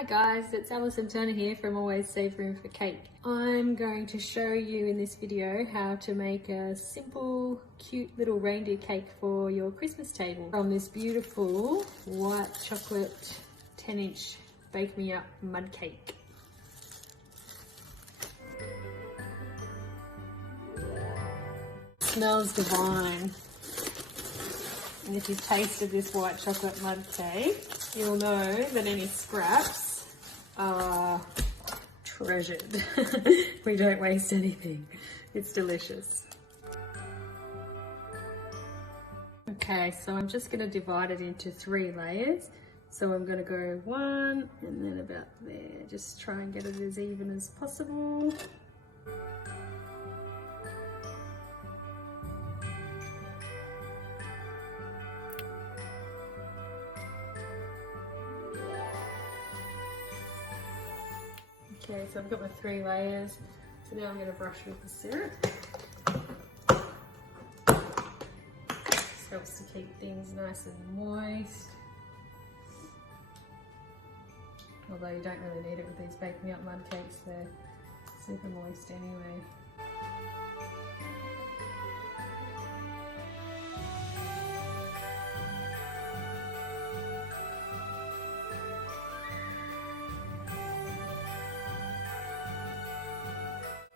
Hi guys, it's Allison Turner here from Always Save Room for Cake. I'm going to show you in this video how to make a simple, cute little reindeer cake for your Christmas table from this beautiful white chocolate 10-inch Bake Me Up mud cake. Smells divine. And if you've tasted this white chocolate mud cake, you'll know that any scraps are treasured. We don't waste anything. It's delicious. Okay, so I'm just going to divide it into 3 layers. So I'm going to go 1 and then about there. Just try and get it as even as possible. Okay, so I've got my 3 layers. So now I'm going to brush with the syrup. This helps to keep things nice and moist. Although you don't really need it with these Bake Me Up mud cakes, they're super moist anyway.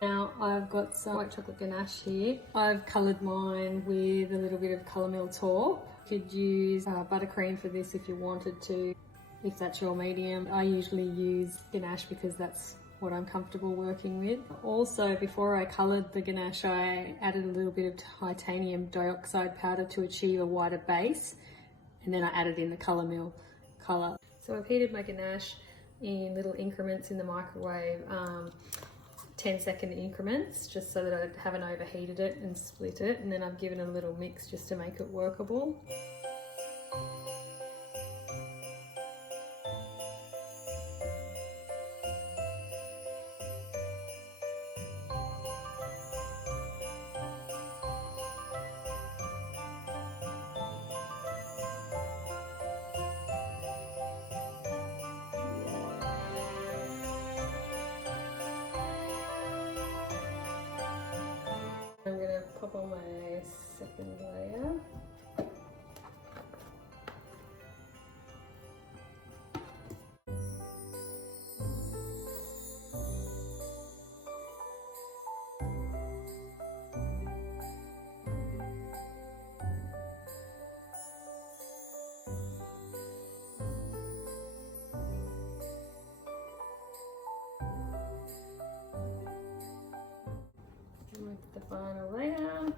Now I've got some white chocolate ganache here. I've coloured mine with a little bit of calomel taupe. You could use buttercream for this if you wanted to, if that's your medium. I usually use ganache because that's what I'm comfortable working with. Also, before I coloured the ganache, I added a little bit of titanium dioxide powder to achieve a whiter base, and then I added in the calomel colour. So I've heated my ganache in little increments in the microwave. 10-second increments, just so that I haven't overheated it and split it, and then I've given it a little mix just to make it workable. I'm going to pop on my second layer. With the final layer.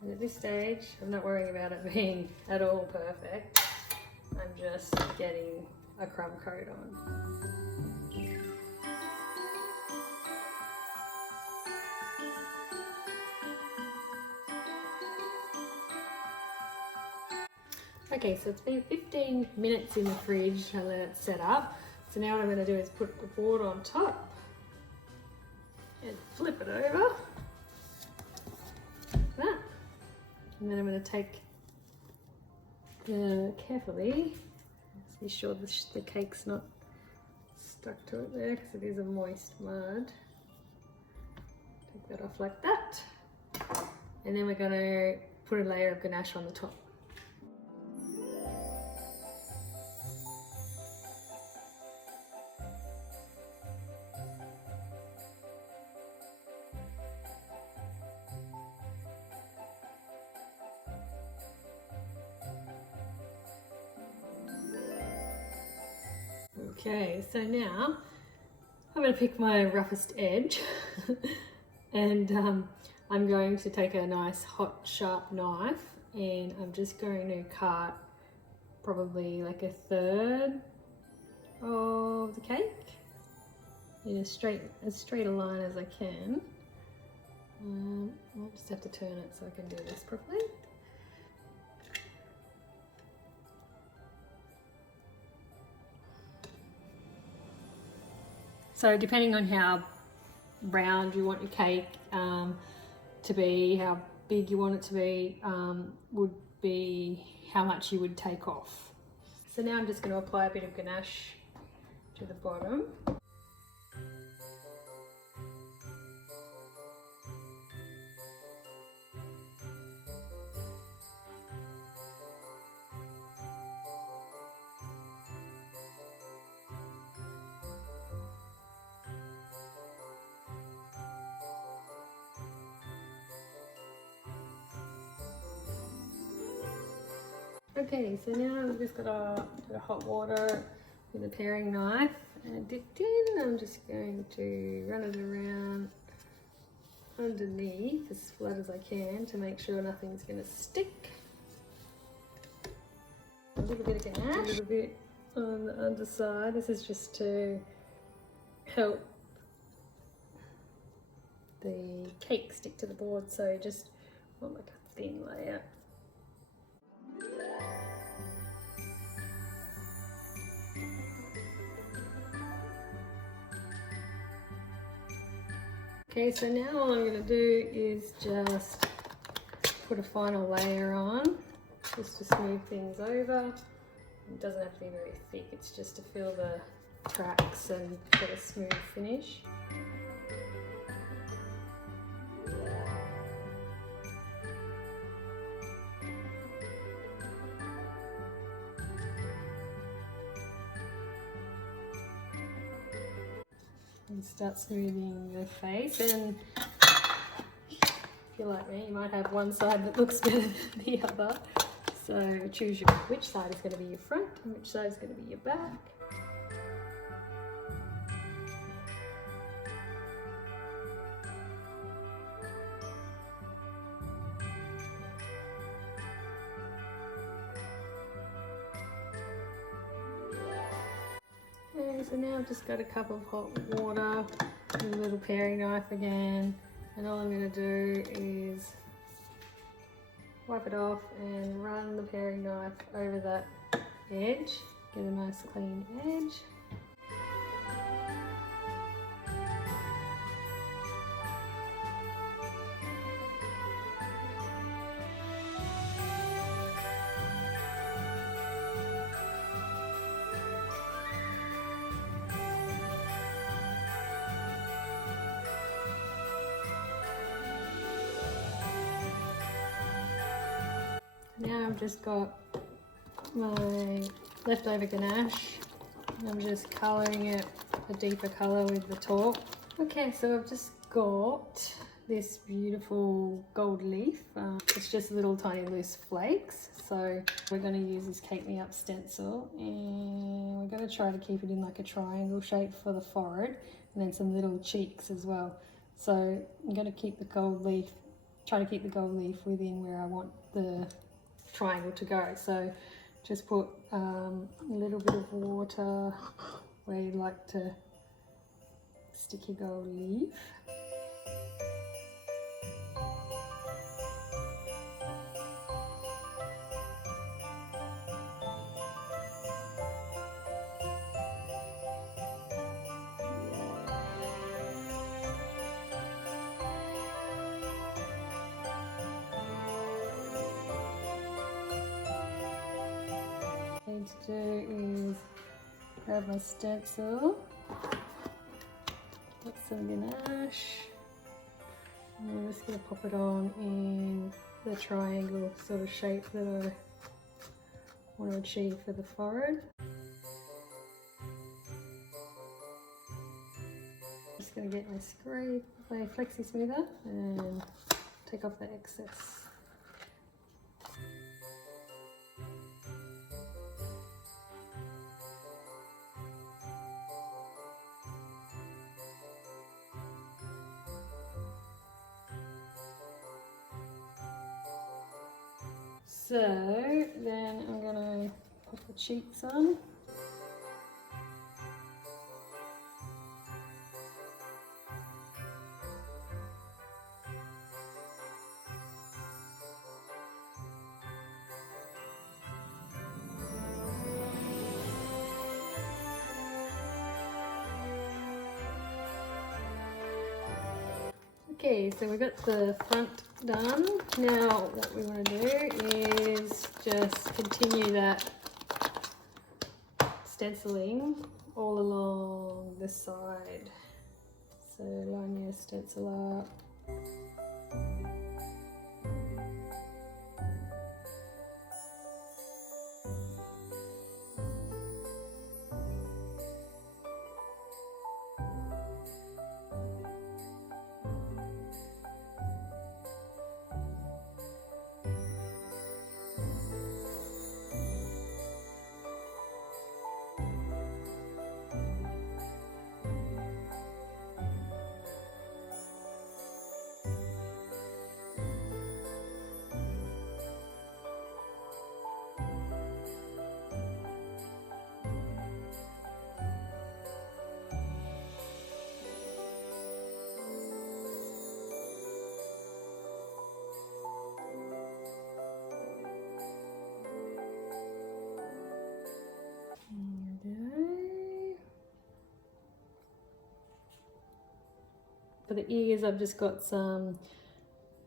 And at this stage, I'm not worrying about it being at all perfect. I'm just getting a crumb coat on. Okay, so it's been 15 minutes in the fridge. I let it set up. So now what I'm going to do is put the board on top and flip it over. Like that. And then I'm going to take carefully, be sure the cake's not stuck to it there because it is a moist mud. Take that off like that. And then we're going to put a layer of ganache on the top. Okay, so now I'm going to pick my roughest edge and I'm going to take a nice hot sharp knife and I'm just going to cut probably like a third of the cake in as straight a line as I can. I'll just have to turn it so I can do this properly. So depending on how round you want your cake to be, how big you want it to be, would be how much you would take off. So now I'm just going to apply a bit of ganache to the bottom. Okay, so now I've just got a bit of hot water with a paring knife and dipped in. I'm just going to run it around underneath as flat as I can to make sure nothing's going to stick. A little bit of ganache, a little bit on the underside. This is just to help the cake stick to the board, so just want like a thin layer. Okay, so now all I'm going to do is just put a final layer on, just to smooth things over. It doesn't have to be very thick, it's just to fill the cracks and get a smooth finish. And start smoothing the face, and if you're like me, you might have one side that looks better than the other. So choose which side is going to be your front and which side is going to be your back. Okay, so now I've just got a cup of hot water and a little paring knife again, and all I'm going to do is wipe it off and run the paring knife over that edge, get a nice clean edge. Now I've just got my leftover ganache and I'm just colouring it a deeper colour with the taupe. Okay, so I've just got this beautiful gold leaf. It's just little tiny loose flakes. So we're going to use this Cake Me Up stencil and we're going to try to keep it in like a triangle shape for the forehead and then some little cheeks as well. So I'm going to keep the gold leaf, try to keep the gold leaf within where I want the triangle to go. So just put a little bit of water where you'd like to stick your gold leaf. What I need to do is grab my stencil, get some ganache, and I'm just going to pop it on in the triangle sort of shape that I want to achieve for the forehead. Just going to get my scrape, my flexi smoother, and take off the excess. So then I'm gonna put the cheeks on. Okay, so we've got the front done. Now what we want to do is just continue that stenciling all along the side. So line your stencil up. For the ears, I've just got some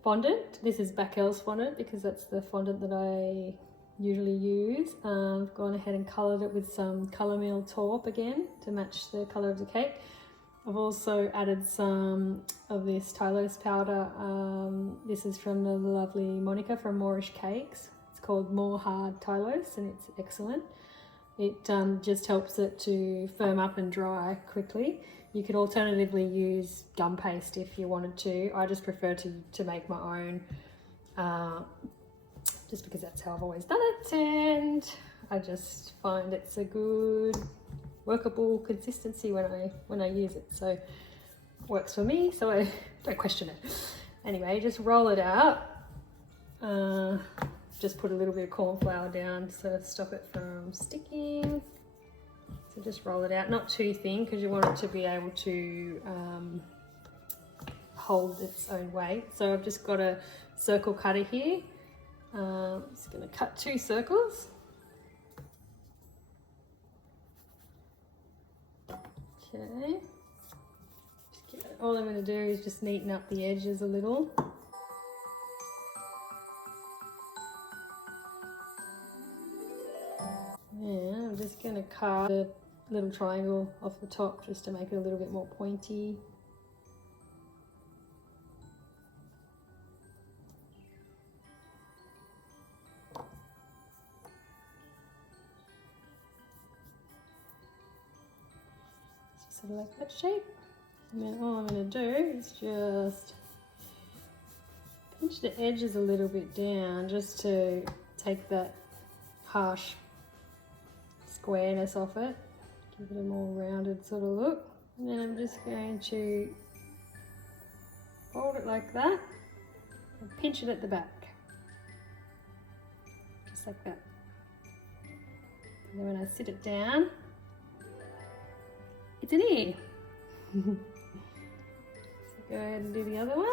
fondant. This is Bachel's fondant because that's the fondant that I usually use. I've gone ahead and coloured it with some colour meal taupe again to match the colour of the cake. I've also added some of this Tylose powder. This is from the lovely Monica from Moorish Cakes. It's called More Hard Tylose and it's excellent. It just helps it to firm up and dry quickly. You could alternatively use gum paste if you wanted to. I just prefer to make my own, just because that's how I've always done it, and I just find it's a good workable consistency when I use it. So it works for me, so I don't question it. Anyway, just roll it out. Just put a little bit of corn flour down to stop it from sticking. So just roll it out, not too thin because you want it to be able to hold its own weight. So I've just got a circle cutter here. I'm just going to cut 2 circles. Okay. All I'm going to do is just neaten up the edges a little. Yeah, I'm just going to cut a little triangle off the top just to make it a little bit more pointy. Just sort of like that shape. And then all I'm going to do is just pinch the edges a little bit down just to take that harsh squareness off it, give it a more rounded sort of look. And then I'm just going to fold it like that and pinch it at the back, just like that. And then when I sit it down, it's an ear. So go ahead and do the other one.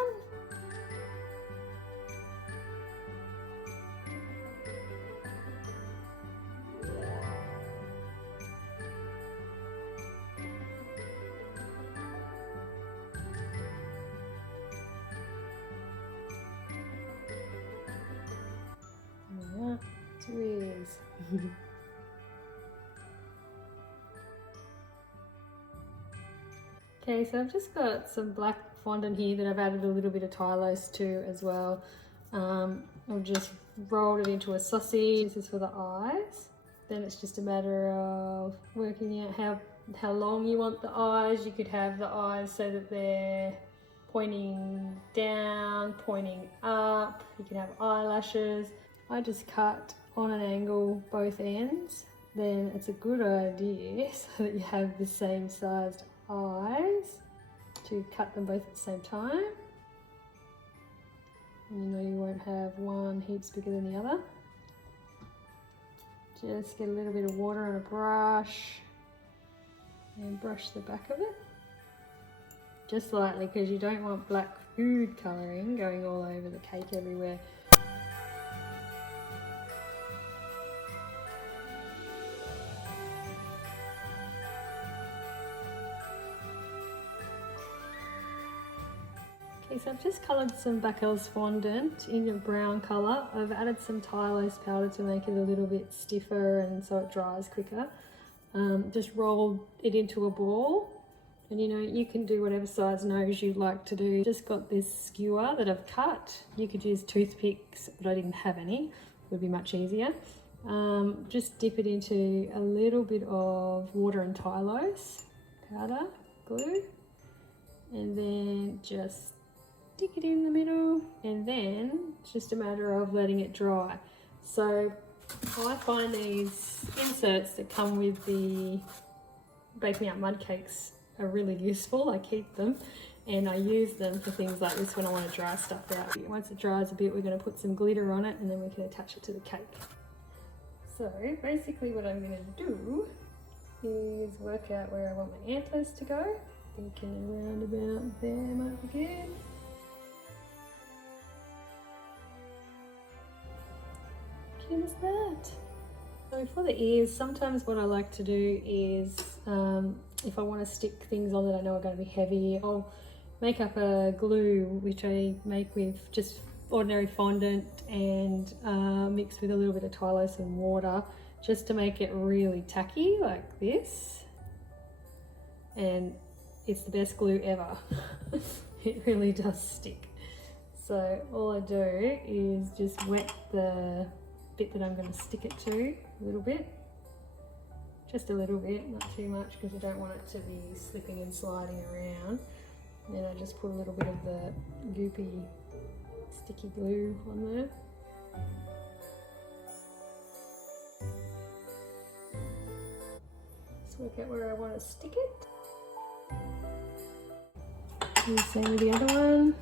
Yeah, 2 ears. Okay, so I've just got some black fondant here that I've added a little bit of Tylose to as well. I've just rolled it into a sausage. This is for the eyes. Then it's just a matter of working out how long you want the eyes. You could have the eyes so that they're pointing down, pointing up. You can have eyelashes. I just cut on an angle both ends. Then it's a good idea so that you have the same sized eyes to cut them both at the same time. And you know you won't have one heaps bigger than the other. Just get a little bit of water on a brush and brush the back of it. Just lightly, because you don't want black food colouring going all over the cake everywhere. Okay, so I've just coloured some Bakel's fondant in a brown colour. I've added some Tylose powder to make it a little bit stiffer and so it dries quicker. Just rolled it into a ball, and you know, you can do whatever size nose you'd like to do. Just got this skewer that I've cut. You could use toothpicks, but I didn't have any. It would be much easier. Just dip it into a little bit of water and Tylose powder, glue, and then just stick it in the middle, and then it's just a matter of letting it dry. So I find these inserts that come with the baking out mud cakes are really useful. I keep them and I use them for things like this when I want to dry stuff out. Once it dries a bit, we're going to put some glitter on it and then we can attach it to the cake. So basically what I'm going to do is work out where I want my antlers to go. Thinking around about there might be good. Cute as that. So for the ears, sometimes what I like to do is if I want to stick things on that I know are going to be heavy, I'll make up a glue which I make with just ordinary fondant and mix with a little bit of Tylose and water just to make it really tacky like this. And it's the best glue ever. It really does stick. So all I do is just wet the bit that I'm going to stick it to a little bit. Just a little bit, not too much, because I don't want it to be slipping and sliding around. And then I just put a little bit of the goopy sticky glue on there. Just work out where I want to stick it. And same with the other one.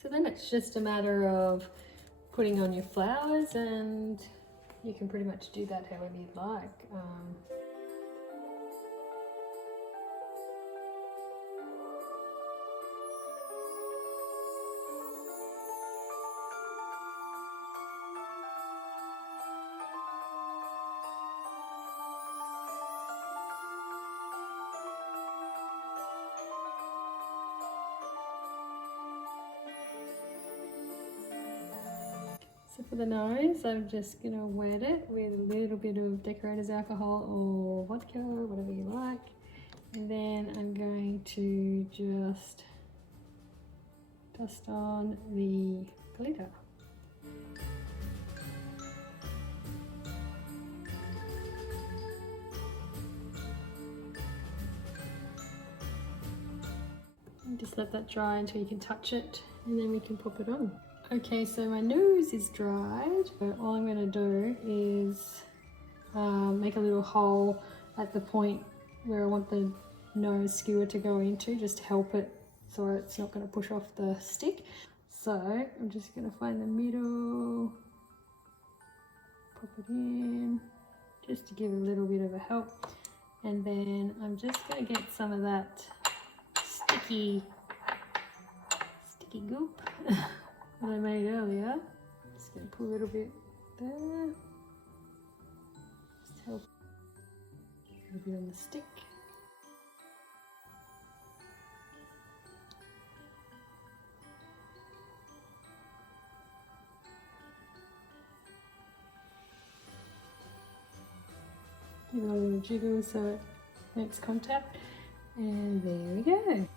So then it's just a matter of putting on your flowers, and you can pretty much do that however you'd like. So for the nose, I'm just going to wet it with a little bit of decorator's alcohol or vodka, whatever you like. And then I'm going to just dust on the glitter. And just let that dry until you can touch it, and then we can pop it on. Okay, so my nose is dried. So all I'm going to do is make a little hole at the point where I want the nose skewer to go into, just to help it so it's not going to push off the stick. So I'm just going to find the middle, pop it in, just to give a little bit of a help. And then I'm just going to get some of that sticky goop that I made earlier. Just going to put a little bit there. Just help a little bit on the stick. Give it a little jiggle so it makes contact. And there we go.